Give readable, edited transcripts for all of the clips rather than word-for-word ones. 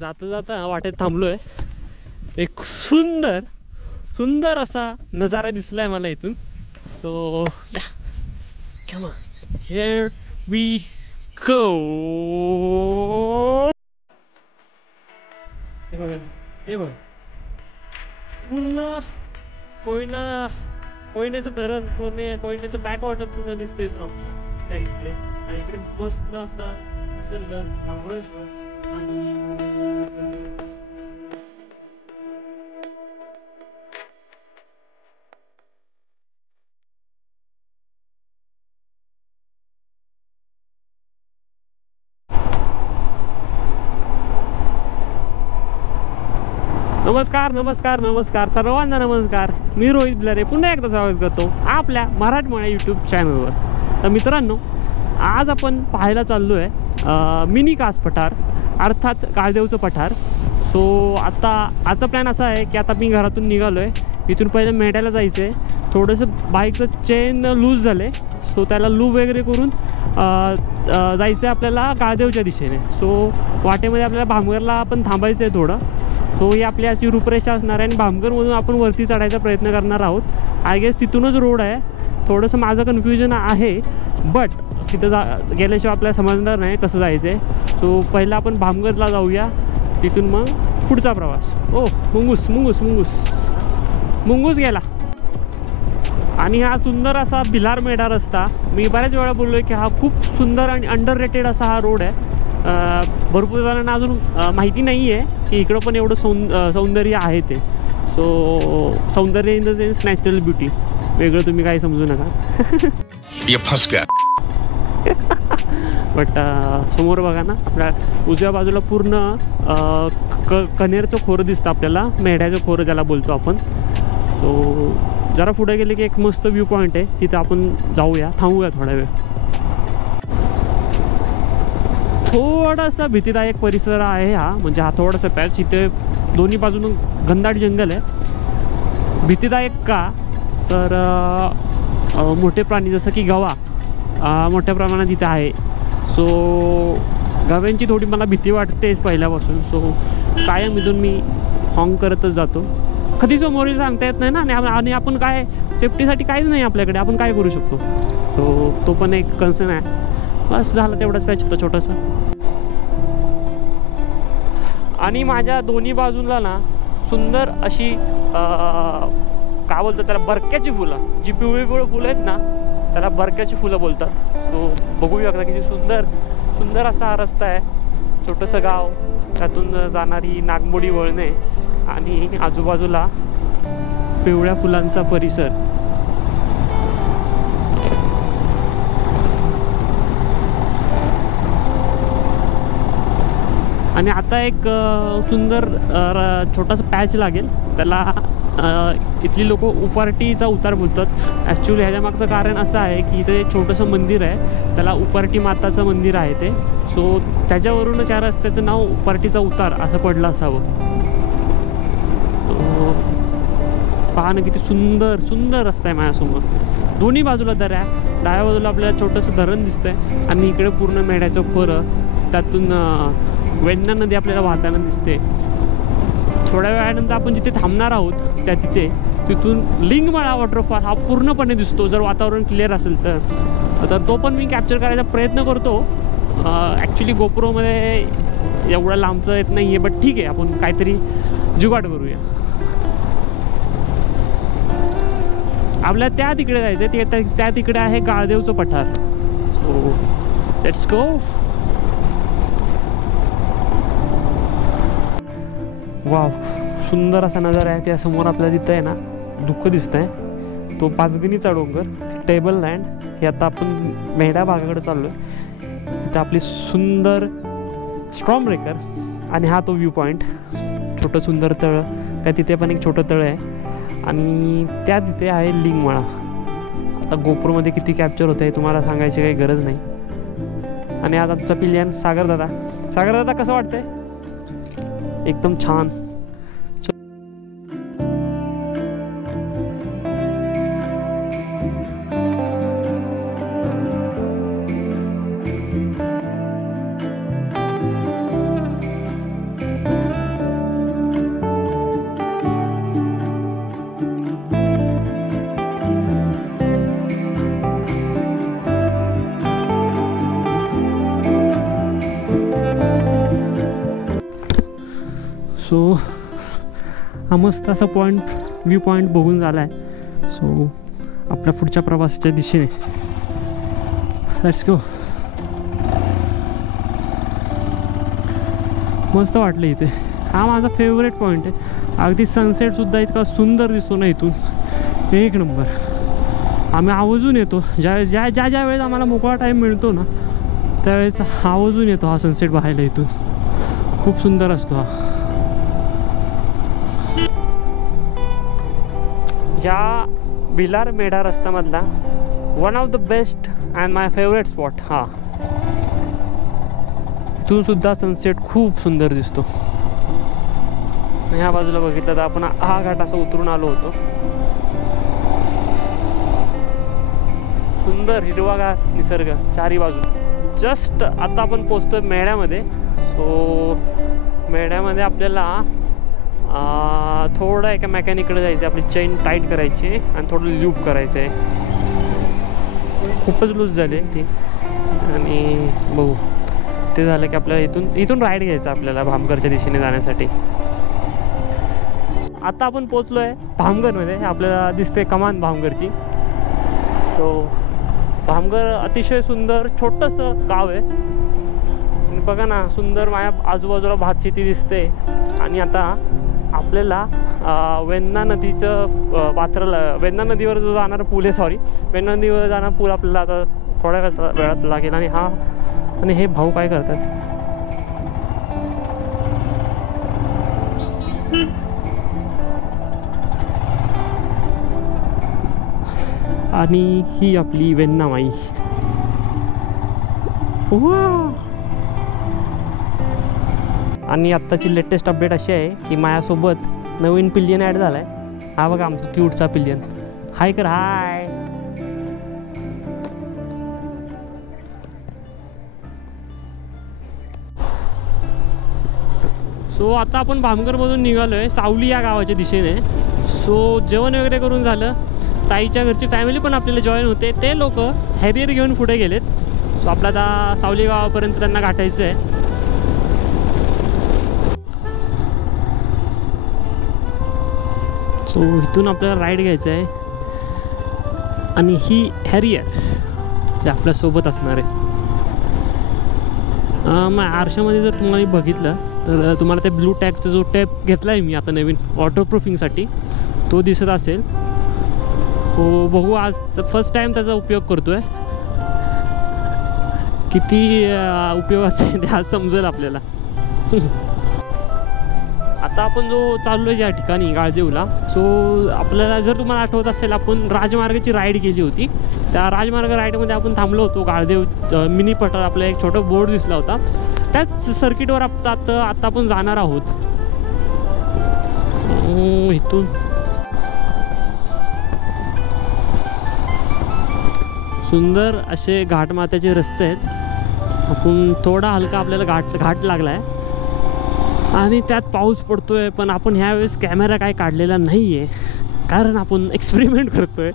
जाता जाता वाटेत थांबलोय. एक सुंदर सुंदर असा नजारा दिसलाय मला इथून. So come on, here we go. हे बघ पुन्हा कोयनेचं धरण, कोयनेचं बॅक वॉटर पुन्हा दिसते त्या इकडे. आणि इकडे मस्त असा निसर्ग, महाबळेश्वर. नमस्कार नमस्कार नमस्कार सर्वांना नमस्कार. मी रोहित बिलारे पुन्हा एकदा स्वागत करतो आपल्या मराठमोळ्या यूट्यूब चॅनलवर. तर मित्रांनो, आज आपण पाहायला चाललो आहे मिनी कास पठार, अर्थात काळदेवचं पठार. सो आता आजचा प्लॅन असा आहे की आता मी घरातून निघालो आहे. इथून पहिले मेढ्याला जायचं आहे. थोडंसं बाईकचं चेन लूज झालं आहे, सो त्याला लूब वगैरे करून जायचं आहे आपल्याला काळदेवच्या दिशेने. सो वाटेमध्ये आपल्याला भामगरला आपण थांबायचं आहे थोडं. सो ही आपली आजची रूपरेषा असणार आहे आणि भामगरमधून आपण वरती चढायचा प्रयत्न करणार आहोत. आय गेस तिथूनच रोड आहे. थोडंसं माझं कन्फ्युजन आहे, बट तिथं गेल्याशिवाय आपल्याला समजणार नाही कसं जायचं आहे. सो पहिला आपण भामगरला जाऊया, तिथून मग पुढचा प्रवास. ओ मुंगूस मुंगूस मुंगूस मुंगूस गेला. आणि हा सुंदर असा भिलार मेढा रस्ता, मी बऱ्याच वेळा बोललो आहे की हा खूप सुंदर आणि अंडर रेटेड असा हा रोड आहे. भरपूर जणांना अजून माहिती नाही आहे की इकडं पण एवढं सौंदर्य आहे ते. सो सौंदर्य in the sense natural beauty, वेगळं तुम्ही काही समजू नका. बट समोर बघा ना, आपल्या उजव्या बाजूला पूर्ण कनेरचं खोरं दिसतं आपल्याला, मेढ्याचं खोरं ज्याला बोलतो आपण. सो जरा पुढे गेले की एक मस्त व्ह्यू पॉईंट आहे, तिथं आपण जाऊया, थांबूया थोडा वेळ. थोडासा भीतीदायक परिसर आहे हा, म्हणजे हा थोडासा पॅच. इथे दोन्ही बाजूनं घनदाट जंगल आहे. भीतीदायक का तर मोठे प्राणी जसं की गवा मोठ्या प्रमाणात इथे आहे. सो गव्यांची थोडी मला भीती वाटतेच पहिल्यापासून. सो कायम इथून मी हॉंग करतच जातो. कधी समोरील सांगता येत नाही ना, आणि आपण काय सेफ्टीसाठी काहीच नाही आपल्याकडे, आपण काय करू शकतो. सो तो पण एक कन्सर्न आहे. बस झालं, तेवढाच पॅच होता छोटासा. आणि माझ्या दोन्ही बाजूला ना सुंदर अशी काय बोलतात त्याला, बरक्याची फुलं, जी पिवळी फुलं आहेत ना त्याला बरक्याची फुलं बोलतात. तो बघू शकता किती सुंदर सुंदर असा हा रस्ता आहे. छोटंसं गाव, त्यातून जाणारी नागमोडी वळणे आणि आजूबाजूला पिवळ्या फुलांचा परिसर. आणि आता एक सुंदर छोटासा पॅच लागेल त्याला. इथली लोक उपार्टीचा उतार बोलतात. ॲक्च्युली ह्याच्यामागचं कारण असं आहे की इथे छोटंसं मंदिर आहे, त्याला उपार्टी माताचं मंदिर आहे ते. सो त्याच्यावरूनच या रस्त्याचं नाव उपार्टीचा उतार असं पडलं असावं. पहा ना किती सुंदर सुंदर रस्ता आहे माझ्यासमोर. दोन्ही बाजूला दऱ्या, डाव्या बाजूला आपल्याला छोटंसं धरण दिसतंय आणि इकडे पूर्ण मेढ्याचं खोरं, त्यातून वेण्णा नदी आपल्याला वाहताना दिसते. थोड्या वेळानंतर आपण जिथे थांबणार आहोत तिथून लिंगमाळा वॉटरफॉल हा पूर्णपणे दिसतो, जर वातावरण क्लिअर असेल तर तो पण मी कॅप्चर करायचा प्रयत्न करतो. ॲक्च्युली गोप्रोमध्ये एवढं लांबचं येत नाही आहे, बट ठीक आहे, आपण काहीतरी जुगाड करूया. आपल्याला त्या तिकडे जायचं, त्या तिकडे आहे काळदेवचं पठार. So let's go. वाव, सुंदर असा नजारा आहे. त्यासमोर आपल्याला तिथं आहे ना धुकं दिसतं आहे, तो पाचगणीचा डोंगर, टेबल लँड. हे आता आपण मेढा भागाकडे चाललो आहे. तिथं आपली सुंदर स्ट्रॉम ब्रेकर आणि हा तो व्ह्यू पॉईंट, छोटं सुंदर तळं. त्या तिथे पण एक छोटं तळं आहे आणि त्या तिथे आहे लिंगमाळा. आता गोप्रोमध्ये किती कॅप्चर होतं आहे तुम्हाला सांगायची काही गरज नाही. आणि आता आमचा पिल्यान सागरदादा कसं वाटतंय? एकदम छान. सो हा मस्त असा व्ह्यू पॉईंट बघून झाला आहे. सो आपल्या पुढच्या प्रवासाच्या दिशेने लेट्स गो. मस्त वाटलं इथे. हा माझा फेवरेट पॉईंट आहे. अगदी सनसेटसुद्धा इतका सुंदर दिसतो ना इथून, एक नंबर. आम्ही आवर्जून येतो ज्या वेळेस आम्हाला मोकळा टाईम मिळतो ना, त्यावेळेस आवर्जून येतो हा सनसेट पाहायला. इथून खूप सुंदर असतो हा. ह्या भिलार मेढा रस्त्यामधला one of the best and my favourite spot हा. इथून सुद्धा सनसेट खूप सुंदर दिसतो. ह्या बाजूला बघितलं तर आपण हा घाट असा उतरून आलो होतो. सुंदर हिरवागार निसर्ग चारी बाजू. जस्ट आता आपण पोचतोय मेढ्यामध्ये. सो मेढ्यामध्ये आपल्याला थोडं एका मेकॅनिककडे जायचं आहे. आपली चेन टाईट करायची आहे आणि थोडं लूप करायचं आहे. खूपच लूज झाली ती. आणि बघू ते झालं की आपल्याला इथून राईड घ्यायचं आपल्याला भामगरच्या दिशेने जाण्यासाठी. आता आपण पोचलो आहे भामगरमध्ये. आपल्याला दिसते कमान भामगरची. तो भामगर अतिशय सुंदर छोटंसं गाव आहे. आणि बघा ना, सुंदर माझ्या आजूबाजूला भातशेती दिसते. आणि आता आपल्याला वेण्णा नदीचं वेण्णा नदीवर जो जाणारा पूल आहे, वेण्णा नदीवर जाणारा पूल आपल्याला आता थोड्या वेळात लागेल. आणि हे भाऊ काय करतात, आणि ही आपली वेण्णा माई. आणि आत्ताची लेटेस्ट अपडेट अशी आहे की माझ्यासोबत नवीन पिल्लियन ॲड झाला आहे. हा बघा आमचा क्यूटचा पिल्लियन. हाय कर, हाय. सो आता आपण भामगरमधून निघालो आहे सावली या गावाच्या दिशेने. सो जेवण वगैरे करून झालं. ताईच्या घरची फॅमिली पण आपल्याला जॉईन होते. ते लोक हॅरियर घेऊन पुढे गेलेत. सो आपला आता सावली गावापर्यंत त्यांना गाठायचं आहे. सो इथून आपल्याला राईड घ्यायचं आहे. आणि ही हॅरियर जे आपल्यासोबत असणार आहे. मग आरशामध्ये जर तुम्हाला बघितलं तर तुम्हाला ते ब्लू टॅगचा जो टेप घेतला आहे मी आता नवीन वॉटरप्रूफिंगसाठी, तो दिसत असेल. हो, बघू आज फर्स्ट टाईम त्याचा उपयोग करतो आहे. किती उपयोग असेल ते आज समजेल आपल्याला. आता आपण जो चाललो आहे ज्या ठिकाणी गाळदेवला, सो आपल्याला जर तुम्हाला आठवत असेल आपण राजमार्गाची राईड केली होती. त्या राजमार्ग राईडमध्ये आपण थांबलो होतो. गाळदेव मिनी पठार आपला एक छोटा बोर्ड दिसला होता. त्याच सर्किटवर आता आपण जाणार आहोत. इथून सुंदर असे घाटमाथ्याचे रस्ते आहेत. आपण थोडा हलका आपल्याला घाट लागला आहे आणि त्यात पाऊस पडतोय. पण आपण ह्यावेळेस कॅमेरा काय काढलेला नाही आहे, कारण आपण एक्सपेरिमेंट करतोय.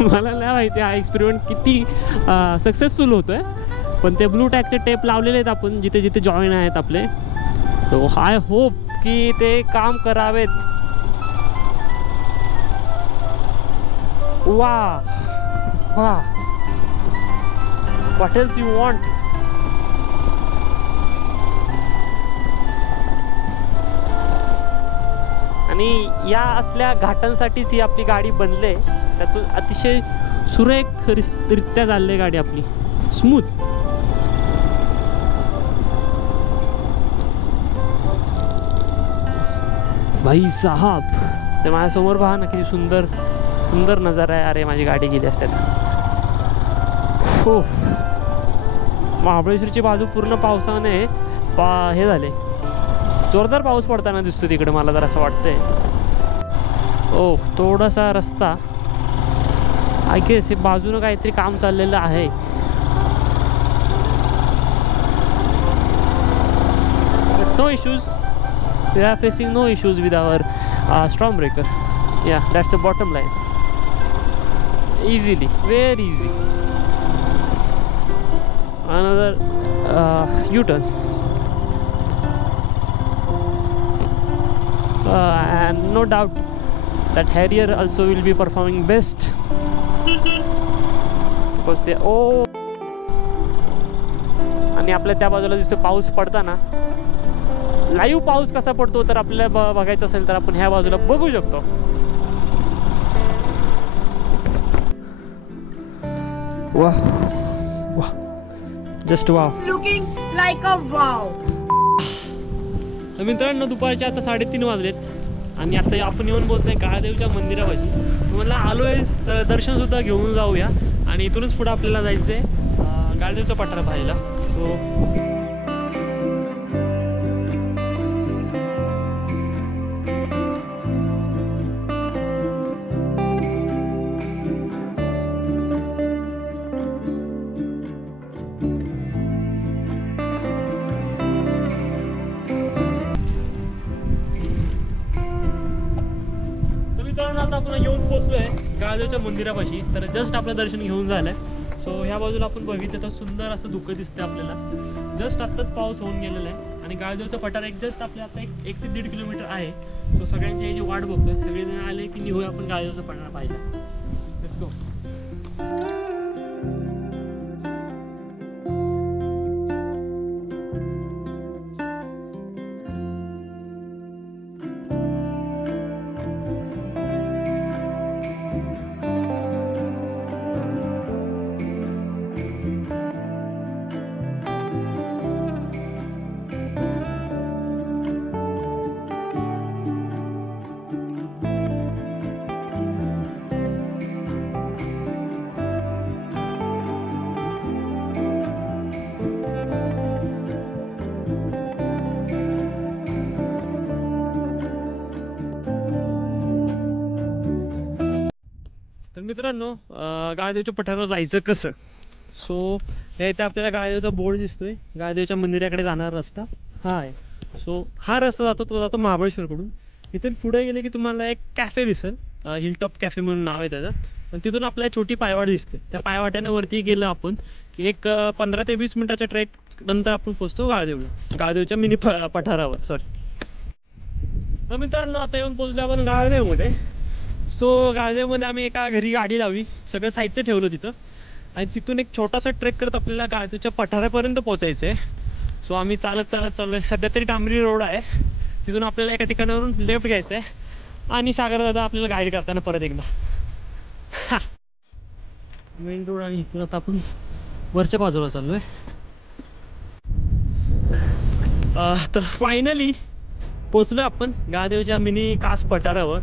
मला नाही माहिती हा एक्सपेरिमेंट किती सक्सेसफुल होतो आहे. पण ते ब्लू टॅगचे टेप लावलेले आहेत आपण जिथे जिथे जॉईन आहेत आपले. तो आय होप की ते काम करावेत. वा वा, व्हॉट एल्स यू वॉन्ट. आणि या असल्या घाटांसाठीच ही आपली गाडी बनले. त्यातून अतिशय सुरेखरित्या चालली गाडी आपली, स्मूथ. भाई साहब, ते माझ्यासमोर पहा ना, किती सुंदर सुंदर नजारा आहे. अरे माझी गाडी गेली असत्यात. हो, महाबळेश्वरची बाजू पूर्ण पावसाने हे झाले. जोरदार पाऊस पडताना दिसतो तिकडे, मला जर असं वाटतंय. ओ थोडासा रस्ता आय गेस हे बाजूनं काहीतरी काम चाललेलं आहे. No issues, we are facing no issues with our storm breaker. Yeah, that's the bottom line. Easily, very easy. Another U-turn. and no doubt that Harrier also will be performing best because they आणि आपल्या त्या बाजूला दिसतो पाऊस पडताना. Live पाऊस कसा पडतो तर आपल्याला बघायचं असेल तर आपण ह्या बाजूला बघू शकतो. वाह वाह, just wow, looking like a wow. तर मित्रांनो दुपारचे आता 3:30 वाजलेत आणि आता आपण येऊन पोहोचलोय गाळदेवच्या मंदिरापाशी. मला आलोय तर दर्शन सुद्धा घेऊन जाऊया आणि इथूनच पुढे आपल्याला जायचंय गाळदेवचा पठार पाहायला. सो आता आपण येऊन पोहोचलोय गाळदेवच्या मंदिरापाशी. तर जस्ट आपलं दर्शन घेऊन झालंय. सो ह्या बाजूला आपण बघितलं तर सुंदर असं धुकं दिसतंय आपल्याला. जस्ट आत्ताच पाऊस होऊन गेलेला आहे आणि गाळदेवचा पठार एक जस्ट आपल्या आता 1 ते 1.5 किलोमीटर आहे. सो सगळ्यांची याची वाट बघतोय. सगळेजण आले की निघूया आपण गाळदेवचा पठार पाहिला. Let's go. तर मित्रांनो गाळदेवच्या पठारावर जायचं कसं. सो इथे आपल्याला गाळदेवचा बोर्ड दिसतोय. गाळदेवच्या मंदिराकडे जाणारा रस्ता हा आहे. सो हा रस्ता जातो, तो जातो महाबळेश्वरकडून. इथून पुढे गेले की तुम्हाला एक कॅफे दिसेल, हिलटॉप कॅफे म्हणून नाव आहे त्याचं. आणि तिथून आपल्याला छोटी पायवाट दिसते. त्या पायवाट्याने वरती गेलं आपण की एक 15 ते 20 मिनिटाच्या ट्रेक नंतर आपण पोहोचतो गाळदेवला, गाळदेवच्या मिनी पठारावर. सॉरी. तर मित्रांनो आता येऊन पोहोचलो आपण गाळदेवमध्ये. सो गाळदेवमध्ये आम्ही एका घरी गाडी लावली, सगळं साहित्य ठेवलं तिथं आणि तिथून एक छोटासा ट्रेक करत आपल्याला गाळदेवच्या पठारापर्यंत पोहोचायचं आहे. सो आम्ही चालत चाललो आहे. सध्या तरी डांबरी रोड आहे. तिथून आपल्याला एका ठिकाणावरून लेफ्ट घ्यायचं आहे आणि सागर दादा आपल्याला गाईड करताना परत एकदा मेन रोड. आणि इथून आता आपण वरच्या बाजूला चाललो आहे. तर फायनली पोचलो आपण गाळदेवच्या मिनी कास पठारावर.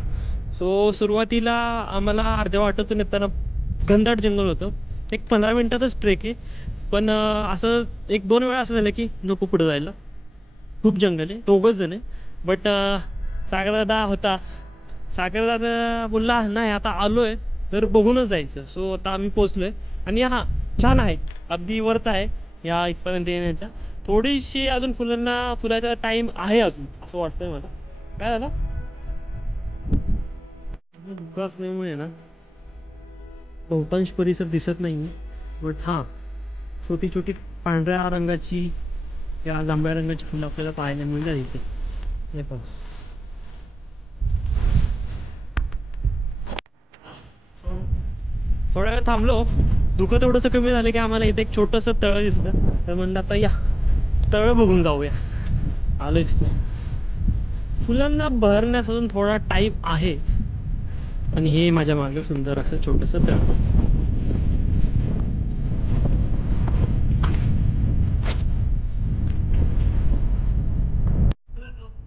सो सुरुवातीला आम्हाला अर्ध्या वाटातून येताना घनदाट जंगल होतं. एक 15 मिनिटाचाच ट्रेक आहे, पण असं 1-2 वेळा असं झालं की नको पुढे जायला, खूप जंगल आहे. 2घच जण आहे. बट सागरदादा होता. सागरदादा बोलला नाही आता आलोय तर बघूनच जायचं. सो आता आम्ही पोचलोय आणि हा छान आहे, अगदी वर्थ आहे या इथपर्यंत येण्याच्या. थोडीशी अजून फुलाचा टाइम आहे अजून असं वाटतंय मला. काय झालं धुकामुळे ना बहुतांश परिसर दिसत नाही. बट हां, छोटी छोटी पांढऱ्या रंगाची या जांभळ्या रंगाची फुलं आपल्याला पाहायला मिळतात इथे. हे पहा. थोड्या वेळ थांबलो, धुकं थोडंसं कमी झालं की आम्हाला इथे एक छोटंसं तळ दिसलं. तर म्हणलं आता या तळ बघून जाऊया. आलं दिसतं. फुलांना बहरण्यास अजून थोडा टाईम आहे. आणि हे माझ्या मागे सुंदर असं छोटंसं तळ.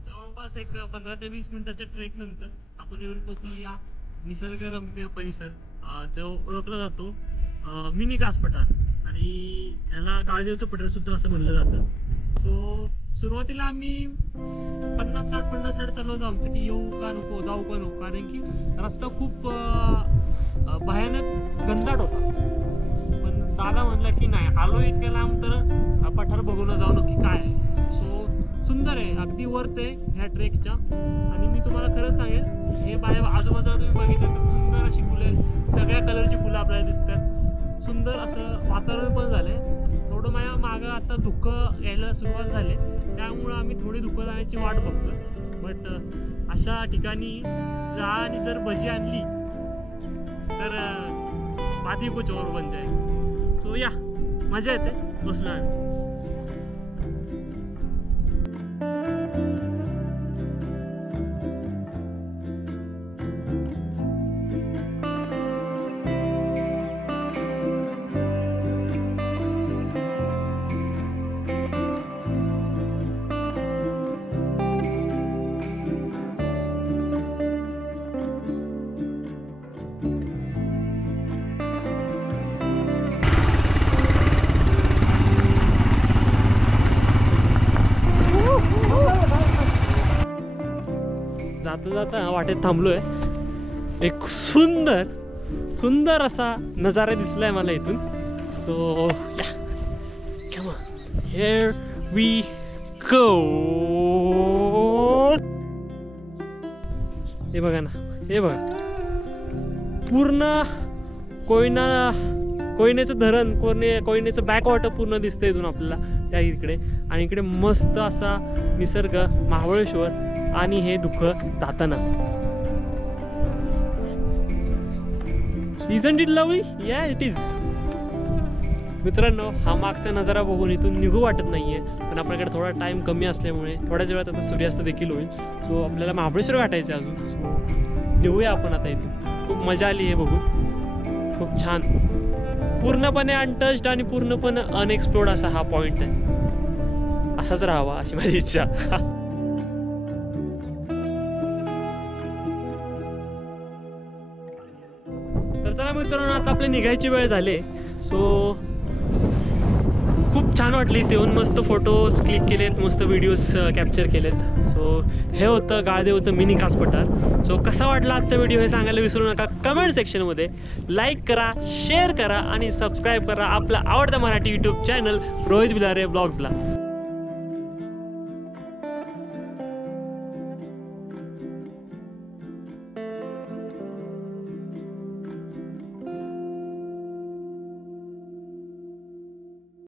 जवळपास एक 15 ते 20 मिनिटाच्या ट्रेक नंतर आपण येऊन पोहोचलो या निसर्गरम्य परिसर जो ओळखला जातो मिनी कास पठार. आणि याला गाळदेवचं पठार सुद्धा असं म्हणलं जातं. सो सुरुवातीला आम्ही 50-60 मिनिटासाठी चालू होतो आमचं की येऊ का नको, जाऊ का नको, कारण की रस्ता खूप भयानक घनदाट होता. पण दादा म्हणला की नाही, आलो इतक्या लांब तर पठार बघून जाऊ नक्की काय आहे. सो सुंदर आहे, अगदी वर्थ आहे ह्या ट्रेकच्या. आणि मी तुम्हाला खरंच सांगेल, हे बाहेर आजूबाजूला तुम्ही बघितलं तर सुंदर अशी फुलं, सगळ्या कलरची फुलं आपल्याला दिसतात. सुंदर असं वातावरण पण झालंय. थोडं मागं आता धुकं यायला सुरुवात झाली, त्यामुळं आम्ही थोडी धुकं जाण्याची वाट बघतोय. बट अशा ठिकाणी चहा आणि जर भजी आणली तर बात ही कुछ और बन जाए. सो या मजा येते. बसलो आम्ही. जाता जाता वाटेत थांबलोय. एक सुंदर सुंदर असा नजारा दिसलाय मला इथून. So come on here we go. हे बघा ना, हे बघा पूर्ण कोयनेचं धरण, कोयनेचं बॅकवॉटर पूर्ण दिसतं इथून आपल्याला त्या इकडे. आणि इकडे मस्त असा निसर्ग, महाबळेश्वर आणि हे दुःख जाताना. Isn't it lovely? Yeah, it is. मित्रांनो, हा मागचा नजारा बघून इथून निघू वाटत नाहीये, पण आपल्याकडे थोडा टाइम कमी असल्यामुळे थोड्याच वेळात आता सूर्यास्त देखील होईल. सो आपल्याला महाबळेश्वर गाठायचं अजून. सो निघूया आपण आता इथून. खूप मजा आली आहे बघून, खूप छान. पूर्णपणे अनटच्ड आणि पूर्णपणे अनएक्सप्लोर्ड असा हा पॉइंट आहे. असाच राहावा अशी माझी इच्छा. तर चला मित्रांनो, आता आपली निघायची वेळ झाली. सो खूप छान वाटली इथे येऊन. मस्त फोटोज क्लिक केलेत, मस्त व्हिडिओज कॅप्चर केलेत. सो हे होतं गाळदेवचं मिनी कास पठार. सो कसा वाटला आजचा व्हिडिओ हे सांगायला विसरू नका कमेंट सेक्शनमध्ये. लाईक करा, शेअर करा आणि सबस्क्राईब करा आपला आवडता मराठी यूट्यूब चॅनल रोहित बिलारे ब्लॉग्सला.